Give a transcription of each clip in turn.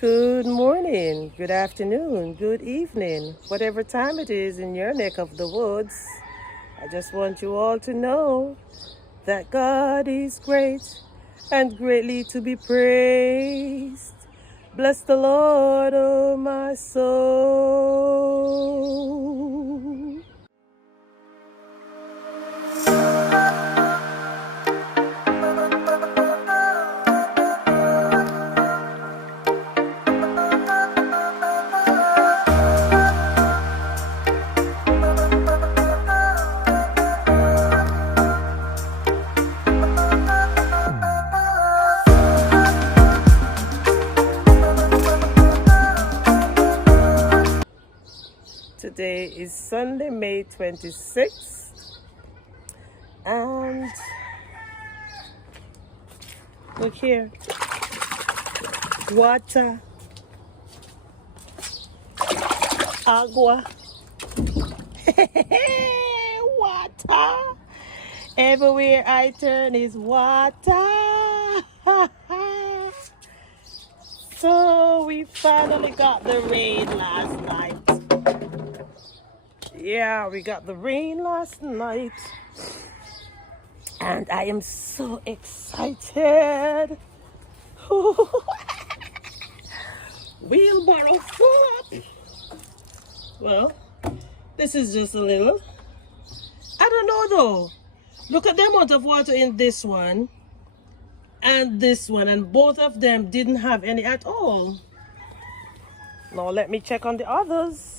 Good morning, good afternoon, good evening, whatever time it is in your neck of the woods. I just want you all to know that God is great and greatly to be praised. Bless the Lord, oh my soul. Today is Sunday, May 26th, and look here, water, agua, water, everywhere I turn is water. So we finally got the rain last night. Yeah, we got the rain last night, and I am so excited. Wheelbarrow full up. Well, this is just a little. I don't know though. Look at the amount of water in this one and this one, and both of them didn't have any at all. Now let me check on the others.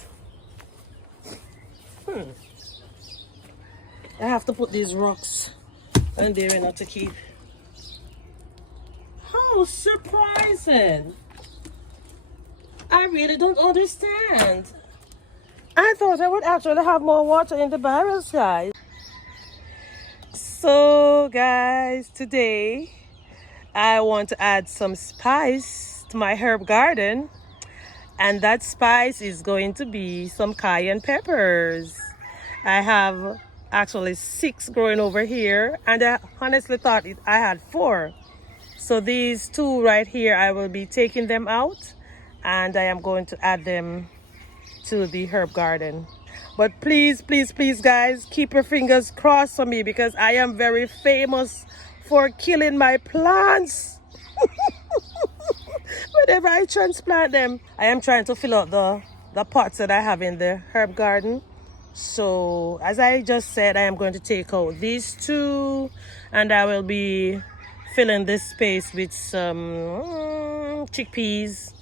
I have to put these rocks and they're enough to keep. How surprising! I really don't understand. I thought I would actually have more water in the barrels, guys. So guys, today I want to add some spice to my herb garden, and that spice is going to be some cayenne peppers. I have actually 6 growing over here, and I honestly thought I had 4. So these 2 right here, I will be taking them out and I am going to add them to the herb garden. But please, please, please guys, keep your fingers crossed for me, because I am very famous for killing my plants. Whenever I transplant them, I am trying to fill out the pots that I have in the herb garden. So as I just said, I am going to take out these 2, and I will be filling this space with some chickpeas.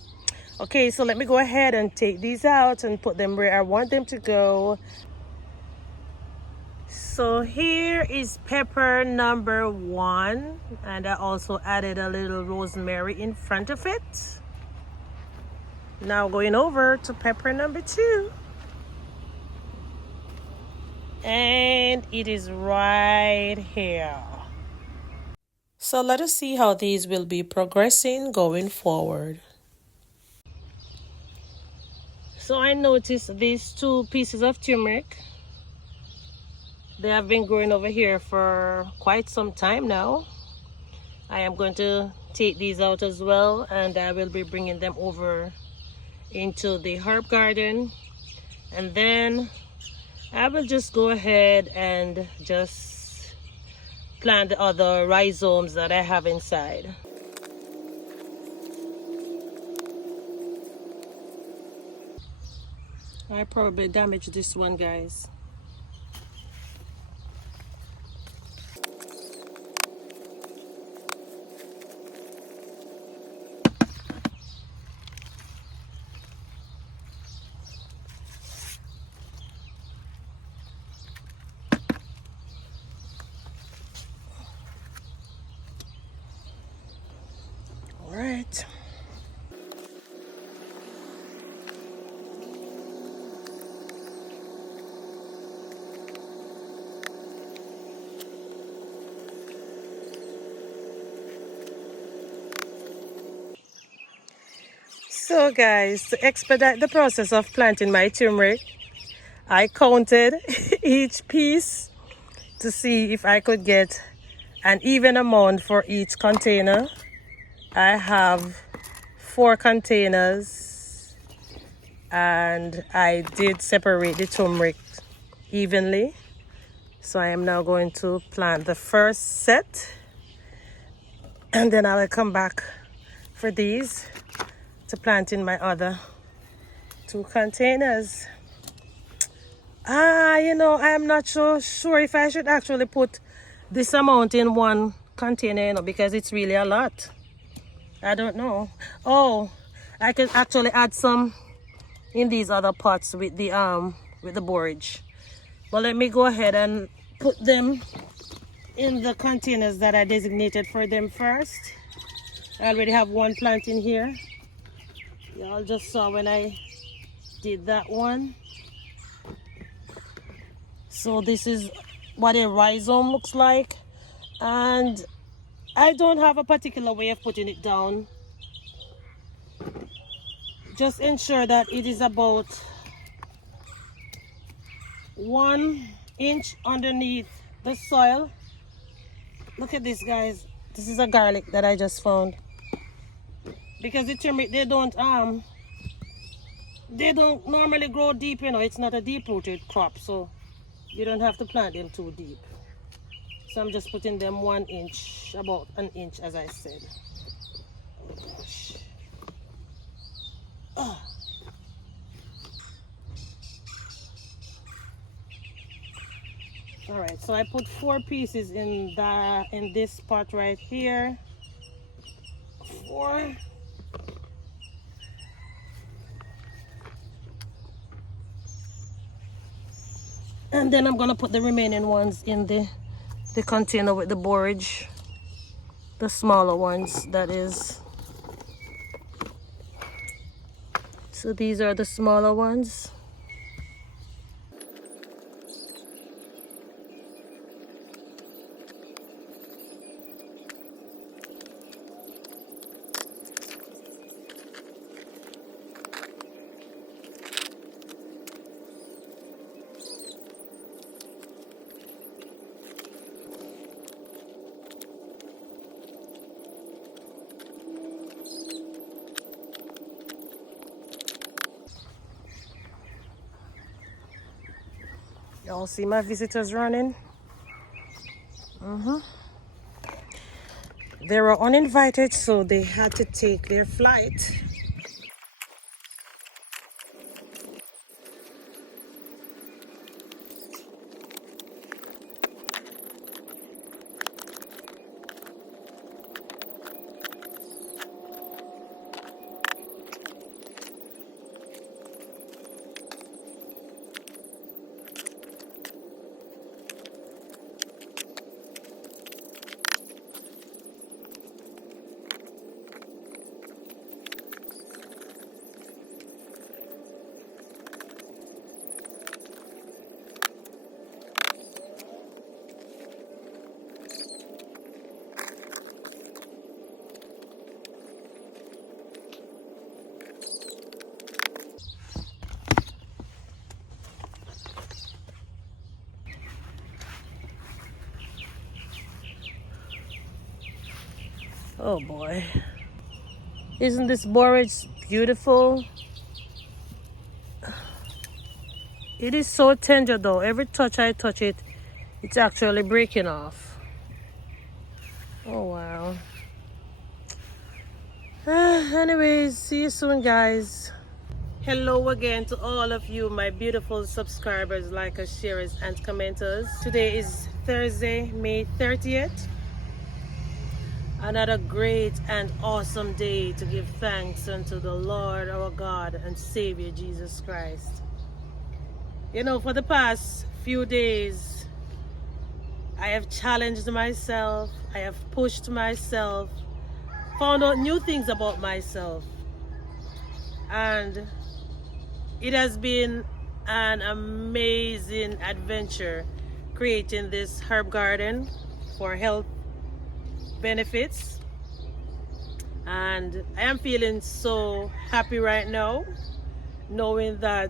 Okay, so let me go ahead and take these out and put them where I want them to go. So here is pepper number 1, and I also added a little rosemary in front of it. Now going over to pepper number 2. And it is right here. So let us see how these will be progressing going forward. So I noticed these 2 pieces of turmeric. They have been growing over here for quite some time now. I am going to take these out as well, and I will be bringing them over into the herb garden, and then I will just go ahead and just plant the other rhizomes that I have inside. I probably damaged this one, guys. All right. So guys, to expedite the process of planting my turmeric, I counted each piece to see if I could get an even amount for each container. I have 4 containers, and I did separate the turmeric evenly. So I am now going to plant the first set, and then I will come back for these to plant in my other 2 containers. You know, I am not so sure if I should actually put this amount in one container, you know, because it's really a lot. I don't know. Oh, I can actually add some in these other pots with the borage. But let me go ahead and put them in the containers that I designated for them first. I already have one plant in here. Y'all just saw when I did that one. So this is what a rhizome looks like, and I don't have a particular way of putting it down. Just ensure that it is about 1 inch underneath the soil. Look at this, guys. This is a garlic that I just found. Because the turmeric, they don't normally grow deep, you know. It's not a deep-rooted crop, so you don't have to plant them too deep. So I'm just putting them 1 inch, about 1 inch, as I said. Oh gosh. Oh. All right, so I put 4 pieces in this pot right here. 4. And then I'm gonna put the remaining ones in the container with the borage, the smaller ones, that is. So these are the smaller ones. Y'all see my visitors running? They were uninvited, so they had to take their flight. Oh boy. Isn't this borage beautiful? It is so tender though. Every touch I touch it, it's actually breaking off. Oh wow. Anyways, see you soon, guys. Hello again to all of you, my beautiful subscribers, likers, sharers, and commenters. Today is Thursday, May 30th. Another great and awesome day to give thanks unto the Lord our God and Savior Jesus Christ. You know, for the past few days, I have challenged myself, I have pushed myself, found out new things about myself, and it has been an amazing adventure creating this herb garden for health benefits. And I am feeling so happy right now, knowing that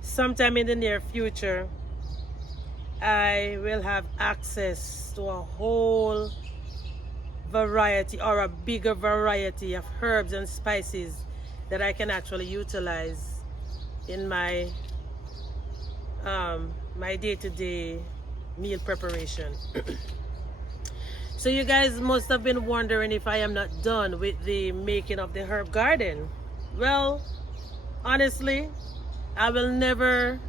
sometime in the near future I will have access to a whole variety, or a bigger variety of herbs and spices that I can actually utilize in my my day-to-day meal preparation. So you guys must have been wondering if I am not done with the making of the herb garden. Well, honestly, I will never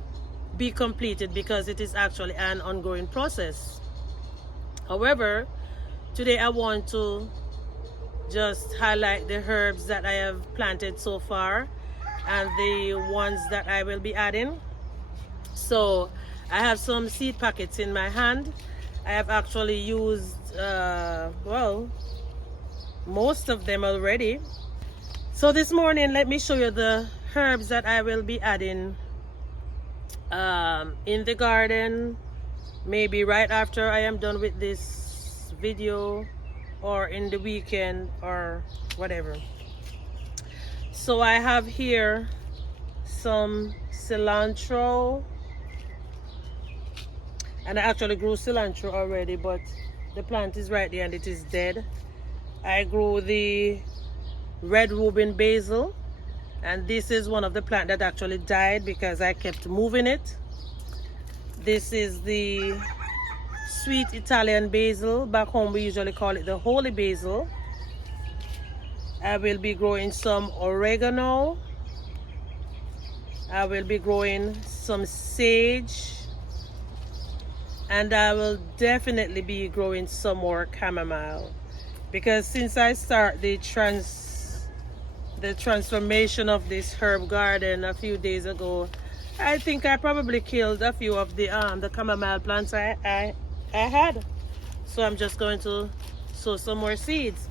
be completed because it is actually an ongoing process. However, today I want to just highlight the herbs that I have planted so far and the ones that I will be adding. So I have some seed packets in my hand. I have actually used well, most of them already. So this morning, let me show you the herbs that I will be adding in the garden, maybe right after I am done with this video, or in the weekend, or whatever. So I have here some cilantro, and I actually grew cilantro already, but the plant is right there and it is dead. I grew the red Reuben basil, and this is one of the plants that actually died because I kept moving it. This is the sweet Italian basil. Back home we usually call it the holy basil. I will be growing some oregano. I will be growing some sage, and I will definitely be growing some more chamomile, because since I start the transformation of this herb garden a few days ago, I think I probably killed a few of the chamomile plants I had. So I'm just going to sow some more seeds.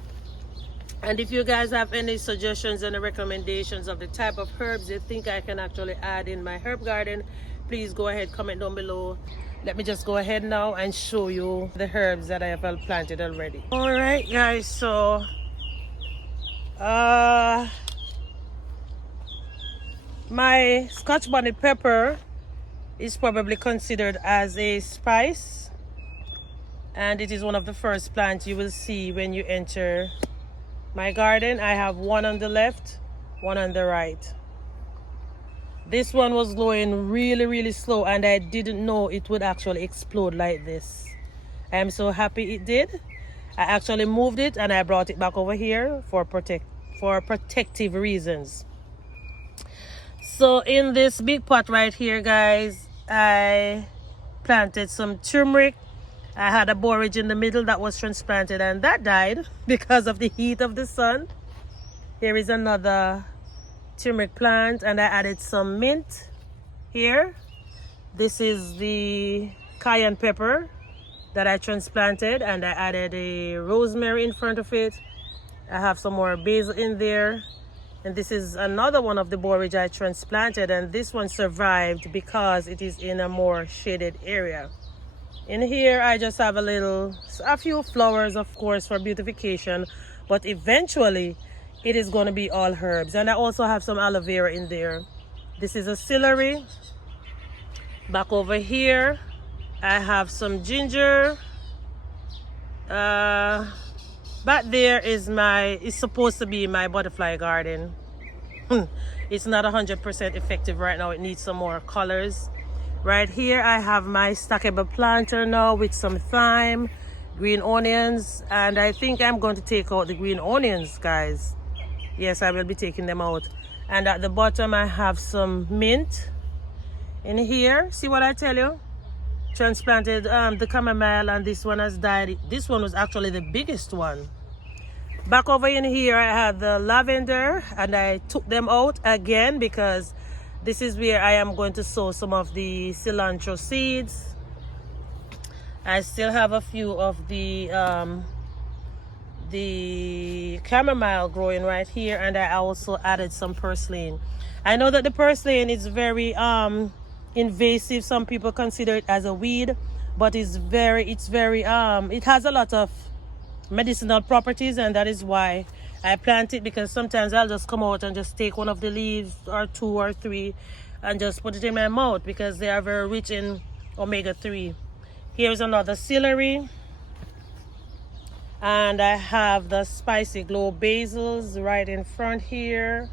And if you guys have any suggestions and recommendations of the type of herbs you think I can actually add in my herb garden, please go ahead, comment down below. Let me just go ahead now and show you the herbs that I have planted already. All right, guys, so my Scotch bonnet pepper is probably considered as a spice, and it is one of the first plants you will see when you enter my garden. I have one on the left, one on the right. This one was growing really slow, and I didn't know it would actually explode like this. I am so happy it did. I actually moved it and I brought it back over here for protective reasons. So in this big pot right here, guys, I planted some turmeric. I had a borage in the middle that was transplanted and that died because of the heat of the sun. Here is another turmeric plant, and I added some mint here. This is the cayenne pepper that I transplanted, and I added a rosemary in front of it. I have some more basil in there, and this is another one of the borage I transplanted, and this one survived because it is in a more shaded area. In here I just have a few flowers, of course, for beautification, but eventually it is going to be all herbs. And I also have some aloe vera in there. This is a celery. Back over here I have some ginger. Back there is it's supposed to be my butterfly garden. It's not 100% effective right now. It needs some more colors. Right here I have my stackable planter now with some thyme, green onions, and I think I'm going to take out the green onions, guys. Yes, I will be taking them out. And at the bottom I have some mint in here. See what I tell you? Transplanted the chamomile, and this one has died. This one was actually the biggest one. Back over in here I had the lavender, and I took them out again because this is where I am going to sow some of the cilantro seeds. I still have a few of the chamomile growing right here, and I also added some purslane. I know that the purslane is very invasive. Some people consider it as a weed, but it has a lot of medicinal properties, and that is why I plant it, because sometimes I'll just come out and just take one of the leaves or 2 or 3 and just put it in my mouth because they are very rich in omega-3. Here's another celery. And I have the spicy glow basils right in front here,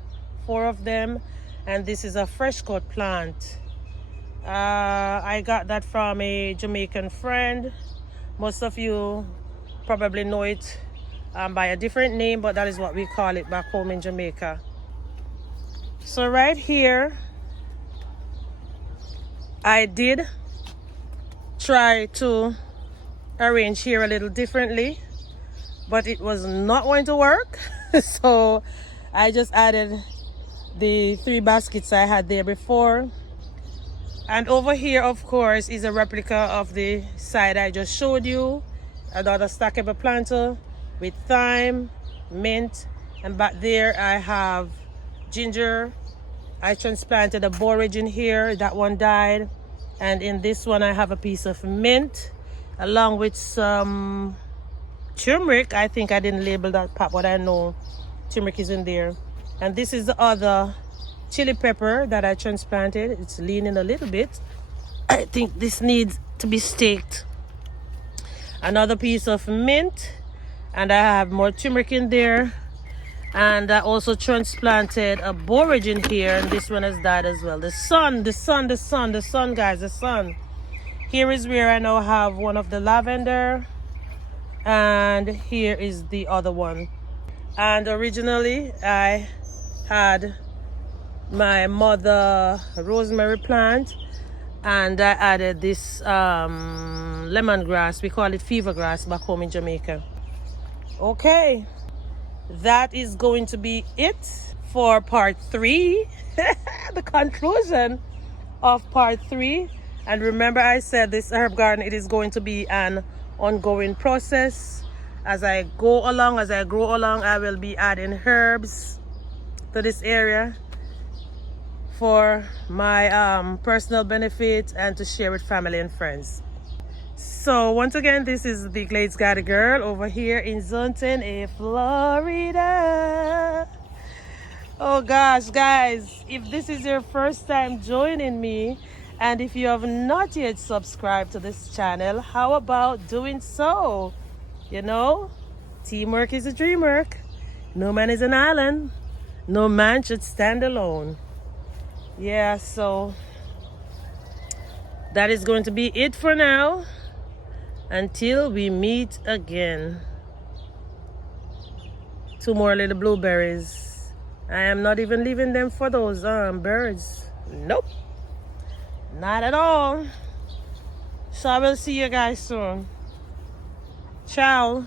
4 of them. And this is a fresh cut plant. I got that from a Jamaican friend. Most of you probably know it by a different name, but that is what we call it back home in Jamaica. So right here, I did try to arrange here a little differently, but it was not going to work. So I just added the 3 baskets I had there before. And over here, of course, is a replica of the side I just showed you. Another stackable planter with thyme, mint, and back there I have ginger. I transplanted a borage in here. That one died. And in this one I have a piece of mint along with some turmeric. I think I didn't label that pot, but I know turmeric is in there. And this is the other chili pepper that I transplanted. It's leaning a little bit. I think this needs to be staked. Another piece of mint, and I have more turmeric in there. And I also transplanted a borage in here, and this one has died as well. The sun, guys, the sun. Here is where I now have one of the lavender, and here is the other one. And originally I had my mother rosemary plant, and I added this lemongrass. We call it fever grass back home in Jamaica. Okay, that is going to be it for part 3. The conclusion of part 3. And remember, I said this herb garden, it is going to be an ongoing process. As I go along, as I grow along, I will be adding herbs to this area for my personal benefit and to share with family and friends. So once again, this is the Glades Garden Girl over here in Zone 10A, Florida. Oh gosh, guys, if this is your first time joining me, and if you have not yet subscribed to this channel, how about doing so? You know, teamwork is a dream work. No man is an island. No man should stand alone. Yeah, so that is going to be it for now until we meet again. 2 more little blueberries. I am not even leaving them for those birds. Nope, not at all. So I will see you guys soon. Ciao.